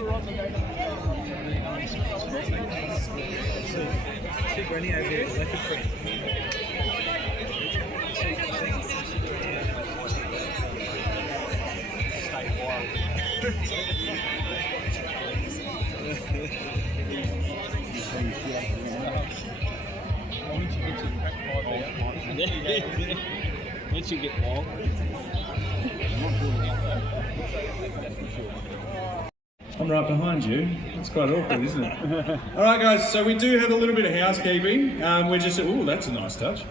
Once you get long. I'm right behind you. It's quite awkward, isn't it? All right, guys, so we do have a little bit of housekeeping. We're just, oh, that's a nice touch.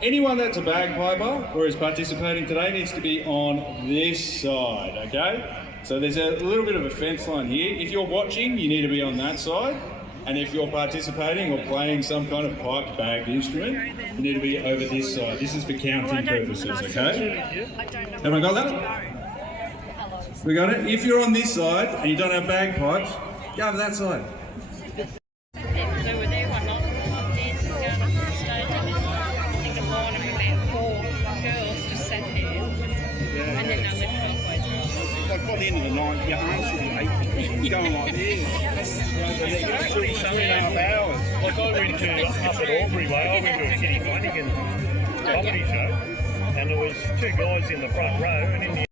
Anyone that's a bagpiper or is participating today needs to be on this side, okay? So there's a little bit of a fence line here. If you're watching, you need to be on that side. And if you're participating or playing some kind of pipe bag instrument, you need to be over this side. This is for counting purposes, okay? Everyone got that? We got it? If you're on this side and you don't have bagpipes, go over that side. They were there one night, dancing down on the stage, and I think a line of about 4 girls just sat there, and then they left halfway through. Like by the end of the night, your arms should be aching, going like this. It's 3.5 hours. Like I went to up at Albury Way, I went to a Kitty Flanagan comedy show, and there was 2 guys in the front row, and in the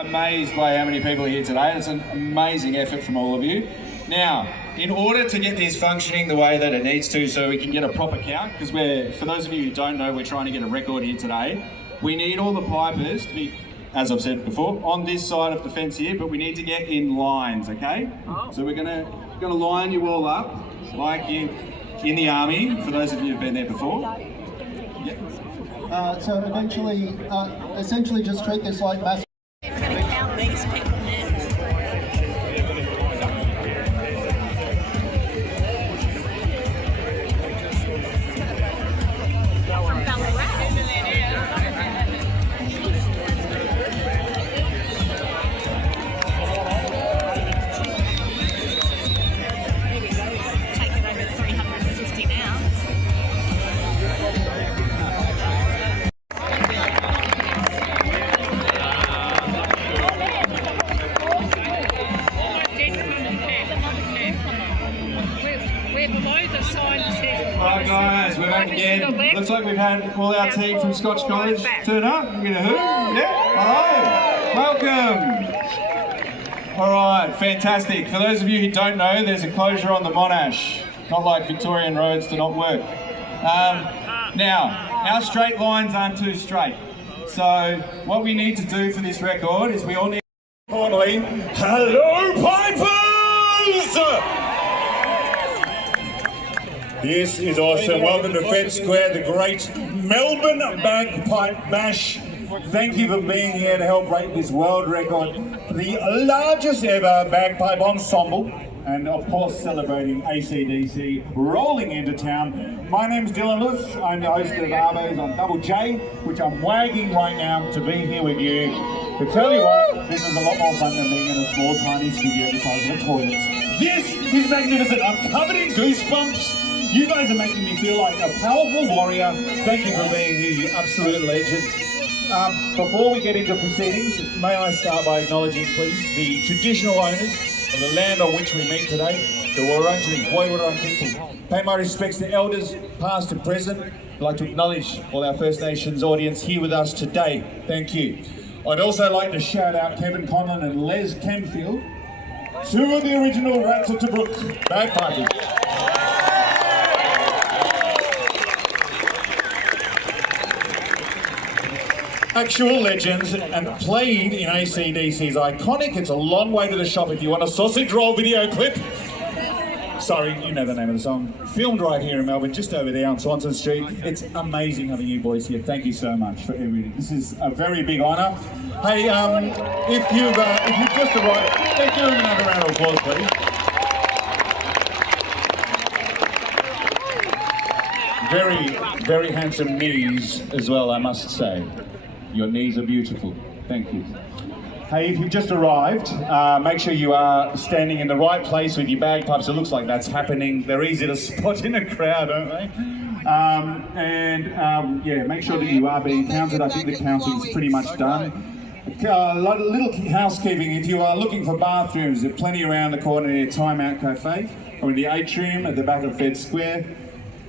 Amazed by how many people are here today. It's an amazing effort from all of you. Now, in order to get this functioning the way that it needs to so we can get a proper count, because for those of you who don't know, we're trying to get a record here today, we need all the pipers to be, as I've said before, on this side of the fence here, but we need to get in lines, okay? So we're gonna line you all up like in the army, for those of you who've been there before. Yep. So essentially just treat this like mass. These people now. From Ballarat. we've had all our team from Scotch College turn up. You know who? Yeah, hello, welcome. All right, fantastic. For those of you who don't know, there's a closure on the Monash. Not like Victorian roads do not work. Now, our straight lines aren't too straight. So what we need to do for this record is we all need importantly, hello pipers! This is awesome. Welcome to Fed Square, the great Melbourne Bagpipe Bash. Thank you for being here to help break this world record, the largest ever bagpipe ensemble, and of course celebrating AC/DC rolling into town. My name's Dylan Lewis. I'm the host of Arvo's on Double J, which I'm wagging right now to be here with you. To tell you what, this is a lot more fun than being in a small tiny studio the size of a toilet. This is magnificent. I'm covered in goosebumps. You guys are making me feel like a powerful warrior. Thank you for being here, you absolute legends. Before we get into proceedings, may I start by acknowledging, please, the traditional owners of the land on which we meet today, the Wurundjeri Woiwurrung people. Pay my respects to elders, past and present. I'd like to acknowledge all our First Nations audience here with us today. Thank you. I'd also like to shout out Kevin Conlon and Les Kenfield, two of the original Rats of Tobruk bagpipers. Actual legends and played in AC/DC's iconic It's a Long Way to the Shop If You Want a Sausage Roll video clip. Sorry, you know the name of the song. Filmed right here in Melbourne, just over there on Swanson Street. It's amazing having you boys here. Thank you so much for everything. This is a very big honour. Hey, if you've just arrived, let's give them another round of applause, please. Very, very handsome knees as well, I must say. Your knees are beautiful. Thank you. Hey, if you've just arrived, make sure you are standing in the right place with your bagpipes. It looks like that's happening. They're easy to spot in a crowd, aren't they? Yeah, make sure that you are being counted. I think the counting is pretty much done. Little housekeeping, if you are looking for bathrooms, there are plenty around the corner near Time Out Cafe or in the atrium at the back of Fed Square.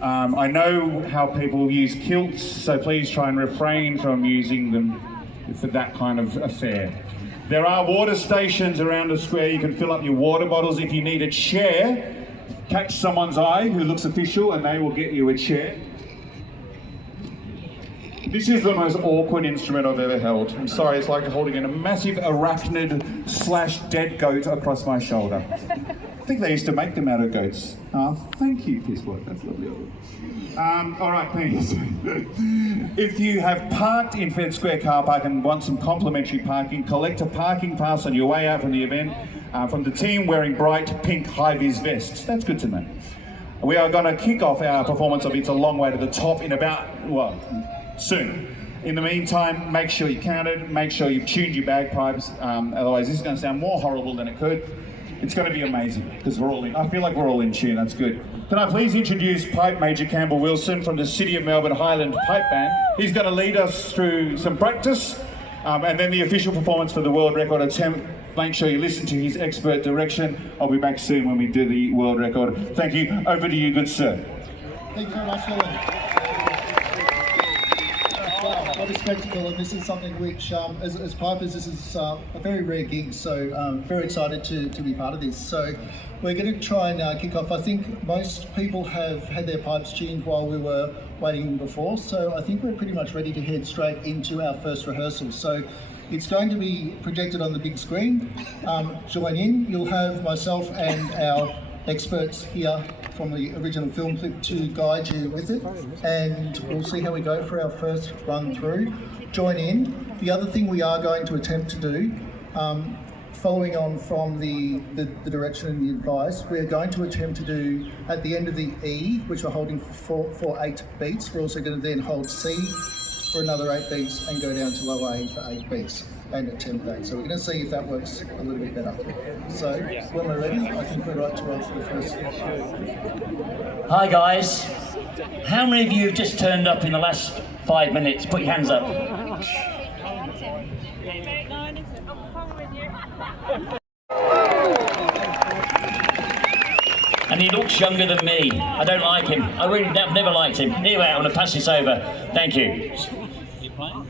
I know how people use kilts, so please try and refrain from using them for that kind of affair. There are water stations around the square. You can fill up your water bottles. If you need a chair, catch someone's eye who looks official and they will get you a chair. This is the most awkward instrument I've ever held. I'm sorry, it's like holding a massive arachnid/dead goat across my shoulder. I think they used to make them out of goats. Oh, thank you, Pisswort. That's lovely. All right, thanks. If you have parked in Fed Square car park and want some complimentary parking, collect a parking pass on your way out from the event from the team wearing bright pink high-vis vests. That's good to know. We are going to kick off our performance of It's a Long Way to the Top in about, well, soon. In the meantime, make sure you counted, make sure you've tuned your bagpipes, otherwise this is going to sound more horrible than it could. It's going to be amazing, because I feel like we're all in tune, that's good. Can I please introduce Pipe Major Campbell Wilson from the City of Melbourne Highland Pipe Band. He's going to lead us through some practice, and then the official performance for the world record attempt. Make sure you listen to his expert direction. I'll be back soon when we do the world record. Thank you. Over to you, good sir. Thank you very much, Dylan. Wow, what a spectacle, and this is something which, as pipers, this is a very rare gig, so very excited to be part of this. So we're going to try and kick off. I think most people have had their pipes tuned while we were waiting before, so I think we're pretty much ready to head straight into our first rehearsal. So it's going to be projected on the big screen. Join in. You'll have myself and our experts here from the original film clip to guide you with it, and we'll see how we go for our first run through. Join in. The other thing we are going to attempt to do, following on from the direction and the advice, we're going to attempt to do at the end of the E, which we're holding for 8 beats. We're also going to then hold C for another 8 beats and go down to low A for 8 beats and at 10 beats. So we're going to see if that works a little bit better. So when we're ready, I think we're right to roll for the first. Hi guys. How many of you have just turned up in the last 5 minutes? Put your hands up. And looks younger than me. I don't like him. I've never liked him. Anyway, I'm going to pass this over. Thank you. You playing?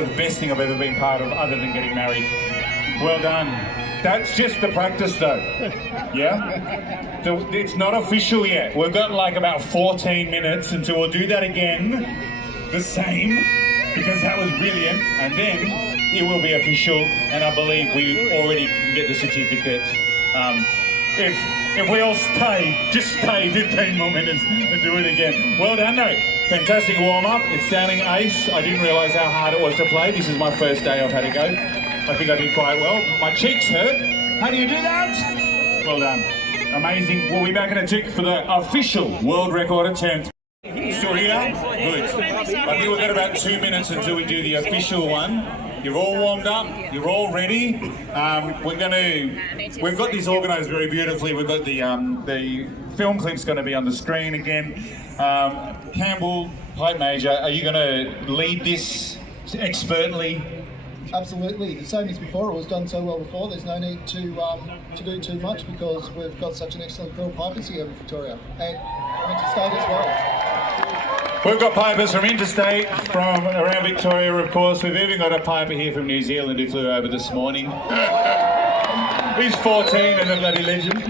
the best thing I've ever been part of, other than getting married. Well done. That's just the practice though. Yeah? It's not official yet. We've got like about 14 minutes until we'll do that again, the same, because that was brilliant. And then it will be official, and I believe we already can get the certificate. If we all just stay 15 more minutes and do it again. Well done, though. Fantastic warm-up. It's sounding ace. I didn't realise how hard it was to play. This is my first day I've had a go. I think I did quite well. My cheeks hurt. How do you do that? Well done. Amazing. We'll be back in a tick for the official world record attempt. Still here? Good. I think we've got about 2 minutes until we do the official one. You're all warmed up. You're all ready. We've got this organised very beautifully. We've got the film clip's going to be on the screen again. Campbell, Pipe Major, are you going to lead this expertly? Absolutely. The same as before. It was done so well before. There's no need to do too much because we've got such an excellent crew of pipers here in Victoria and interstate as well. We've got pipers from interstate, from around Victoria, of course. We've even got a piper here from New Zealand who flew over this morning. He's 14 and a bloody legend.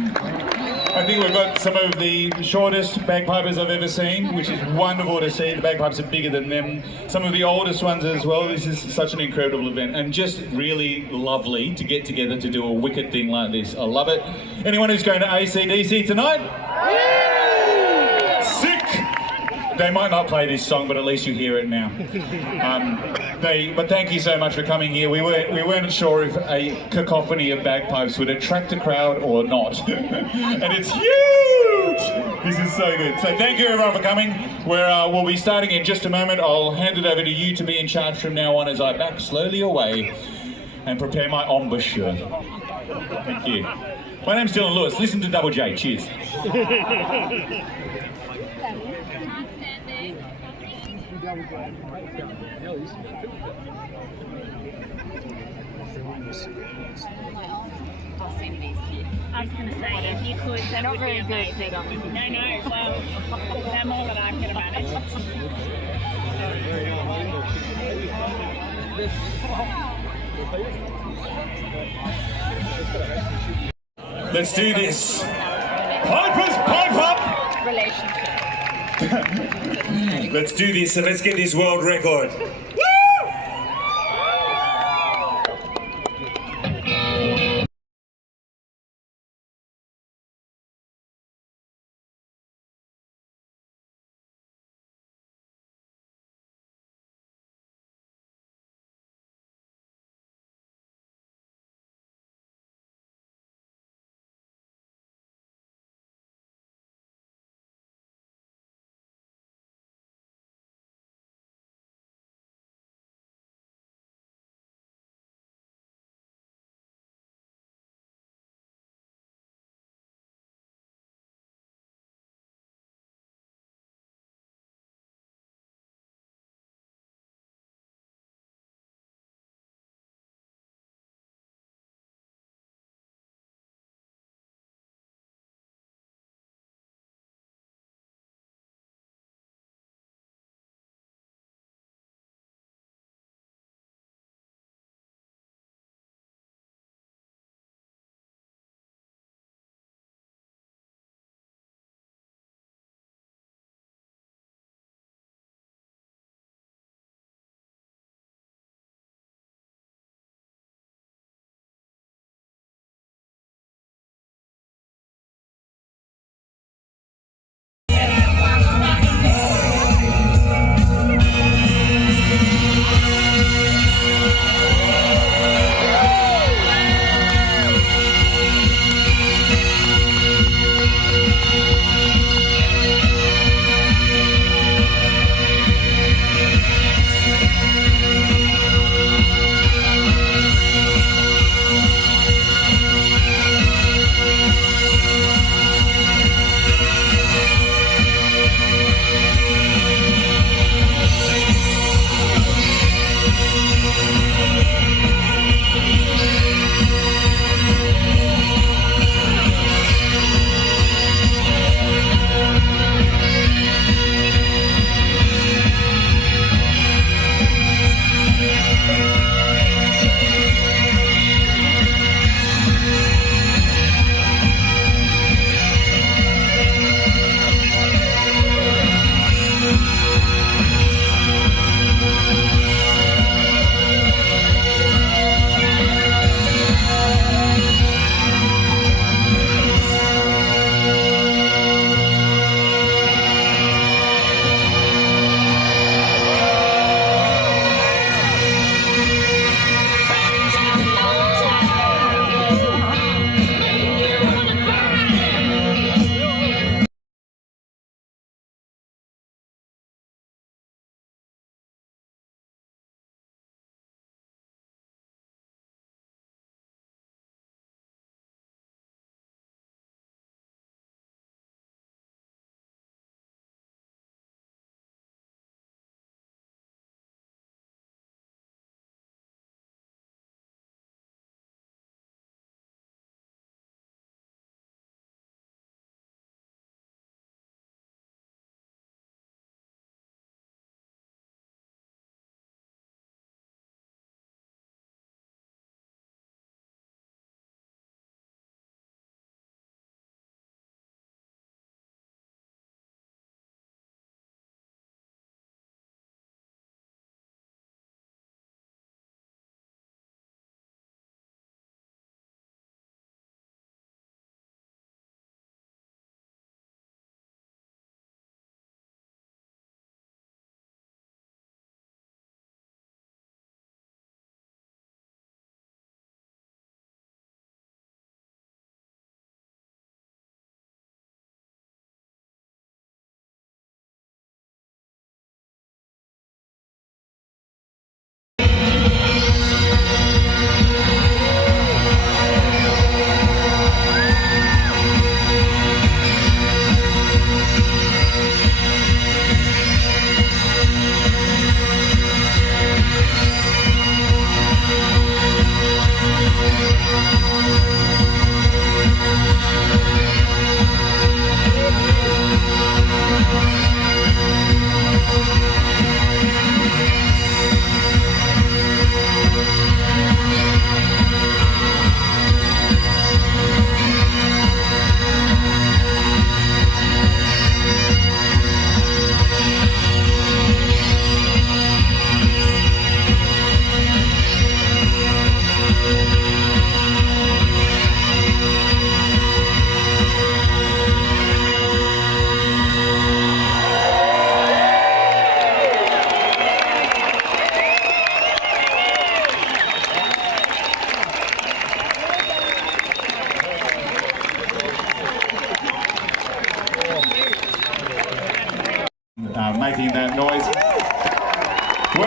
I think we've got some of the shortest bagpipers I've ever seen, which is wonderful to see. The bagpipes are bigger than them. Some of the oldest ones as well. This is such an incredible event and just really lovely to get together to do a wicked thing like this. I love it. Anyone who's going to AC/DC tonight? Sick! They might not play this song, but at least you hear it now. But thank you so much for coming here. We weren't sure if a cacophony of bagpipes would attract a crowd or not. And it's huge! This is so good. So thank you everyone for coming. We'll be starting in just a moment. I'll hand it over to you to be in charge from now on as I back slowly away and prepare my embouchure. Thank you. My name's Dylan Lewis. Listen to Double J. Cheers. I was going to say, if you could, they're not very good. No, well, they're more than I can manage. Let's do this. Pipers, pipe up! Relationship. Let's do this and let's get this world record.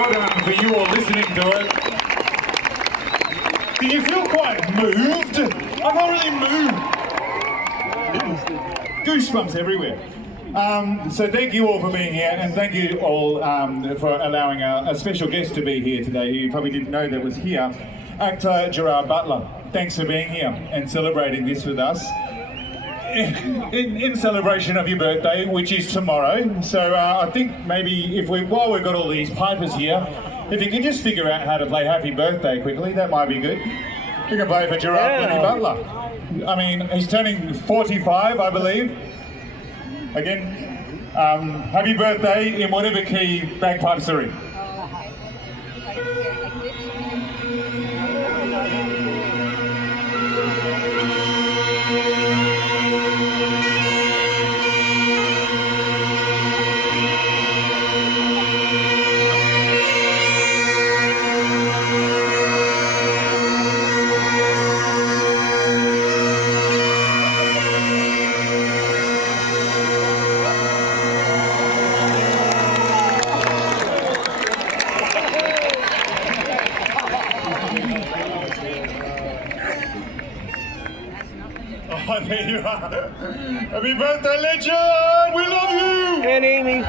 well done for you all listening to it. Do you feel quite moved? I'm already moved. Goosebumps everywhere. So thank you all for being here, and thank you all for allowing a special guest to be here today. You probably didn't know that was here. Actor Gerard Butler. Thanks for being here and celebrating this with us. In celebration of your birthday, which is tomorrow. So I think maybe while we've got all these pipers here, if you can just figure out how to play Happy Birthday quickly, that might be good. You can play for Gerard Butler. I mean, he's turning 45, I believe. Again, happy birthday in whatever key bagpipes are in. Oh, there you are. Happy birthday, legend! We love you! And Amy.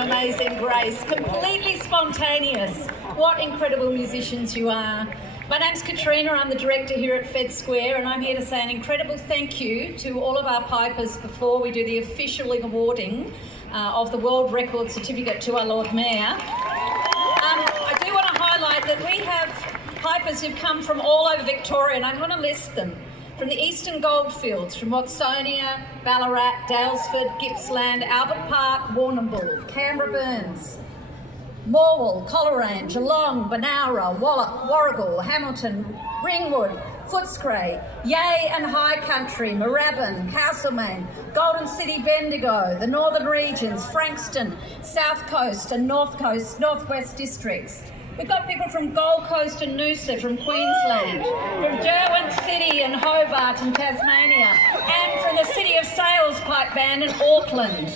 Amazing Grace, completely spontaneous. What incredible musicians you are. My name's Katrina, I'm the director here at Fed Square, and I'm here to say an incredible thank you to all of our pipers before we do the official awarding of the World Record certificate to our Lord Mayor. I do want to highlight that we have pipers who've come from all over Victoria, and I'm going to list them. From the Eastern Goldfields, from Watsonia, Ballarat, Dalesford, Gippsland, Albert Park, Warrnambool, Canberra Burns, Morwell, Coleraine, Geelong, Banowra, Wallop, Warragul, Hamilton, Ringwood, Footscray, Yea and High Country, Moorabbin, Castlemaine, Golden City, Bendigo, the Northern Regions, Frankston, South Coast and North Coast, Northwest Districts. We've got people from Gold Coast and Noosa from Queensland, from Derwent City and Hobart in Tasmania, and from the City of Sales Pipe Band in Auckland.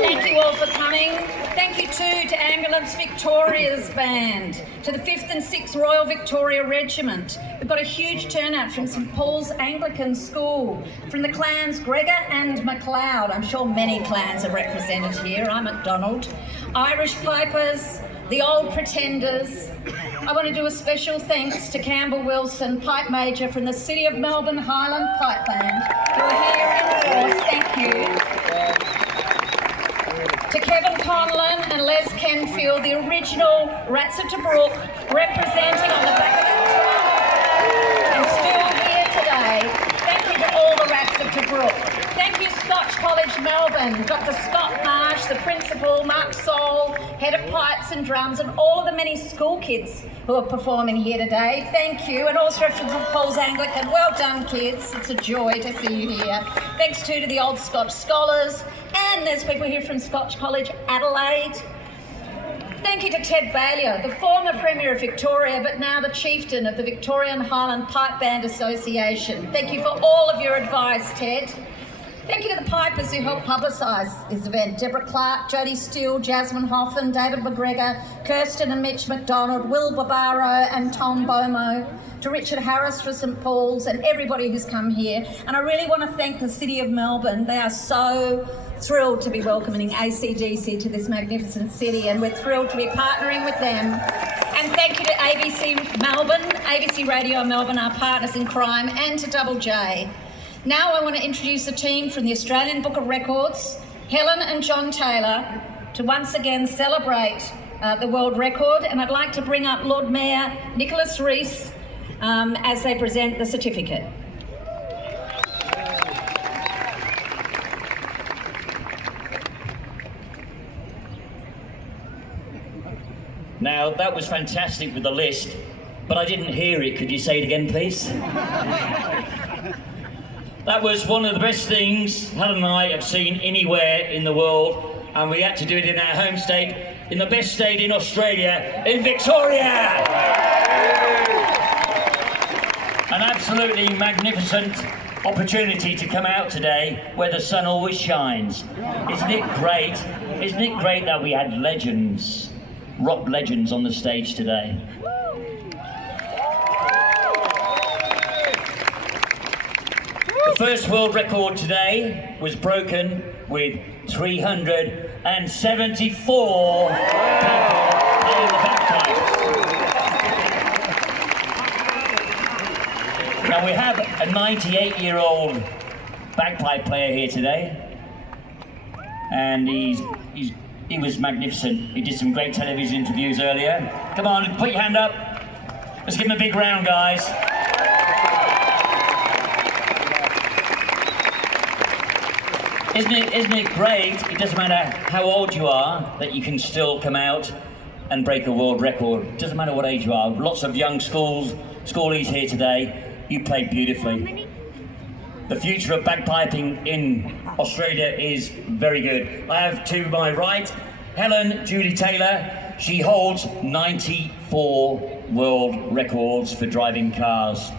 Thank you all for coming. Thank you too to Ambulance Victoria's band, to the 5th and 6th Royal Victoria Regiment. We've got a huge turnout from St Paul's Anglican School, from the clans Gregor and MacLeod. I'm sure many clans are represented here. I'm MacDonald. Irish Pipers, the Old Pretenders. I want to do a special thanks to Campbell Wilson, Pipe Major from the City of Melbourne Highland Pipe Band, who are here in force. Thank you. To Kevin Conlon and Les Kenfield, the original Rats of Tobruk, representing on the back of the truck, and still here today. Thank you to all the Rats of Tobruk. Thank you, Scotch College Melbourne, Dr. Scott Marsh, the principal, Mark Soul, head of pipes and drums, and all of the many school kids who are performing here today. Thank you, and also from St Paul's Anglican. Well done, kids. It's a joy to see you here. Thanks too to the Old Scotch Scholars, and there's people here from Scotch College Adelaide. Thank you to Ted Baillieu, the former Premier of Victoria, but now the Chieftain of the Victorian Highland Pipe Band Association. Thank you for all of your advice, Ted. Thank you to the pipers who helped publicise this event. Deborah Clark, Jodie Steele, Jasmine Hoffman, David McGregor, Kirsten and Mitch McDonald, Will Barbaro and Tom Bomo, to Richard Harris for St Paul's and everybody who's come here. And I really want to thank the City of Melbourne. They are so thrilled to be welcoming ACDC to this magnificent city, and we're thrilled to be partnering with them. And thank you to ABC Melbourne, ABC Radio Melbourne, our partners in crime, and to Double J. Now I want to introduce the team from the Australian Book of Records, Helen and John Taylor, to once again celebrate the world record, and I'd like to bring up Lord Mayor Nicholas Rees as they present the certificate. Now, that was fantastic with the list, but I didn't hear it. Could you say it again, please? That was one of the best things Helen and I have seen anywhere in the world, and we had to do it in our home state, in the best state in Australia, in Victoria! An absolutely magnificent opportunity to come out today where the sun always shines. Isn't it great? Isn't it great that we had legends, rock legends on the stage today? The first world record today was broken with 374 people playing the bagpipes. Now we have a 98-year-old bagpipe player here today, and he was magnificent. He did some great television interviews earlier. Come on, put your hand up. Let's give him a big round, guys. Isn't it great? It doesn't matter how old you are, that you can still come out and break a world record. It doesn't matter what age you are. Lots of young schoolies here today. You played beautifully. The future of bagpiping in Australia is very good. I have to my right, Helen Judy Taylor. She holds 94 world records for driving cars.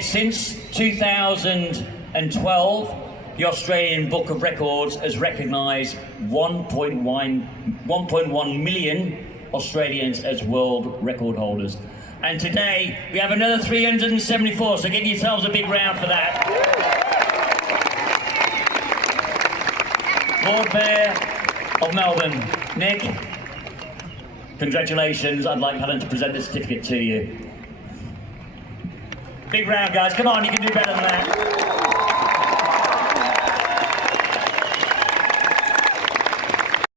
Since 2012, the Australian Book of Records has recognised 1.1 million Australians as world record holders. And today, we have another 374, so give yourselves a big round for that. Lord Mayor of Melbourne, Nick, congratulations. I'd like Helen to present the certificate to you. Big round, guys. Come on, you can do better than that.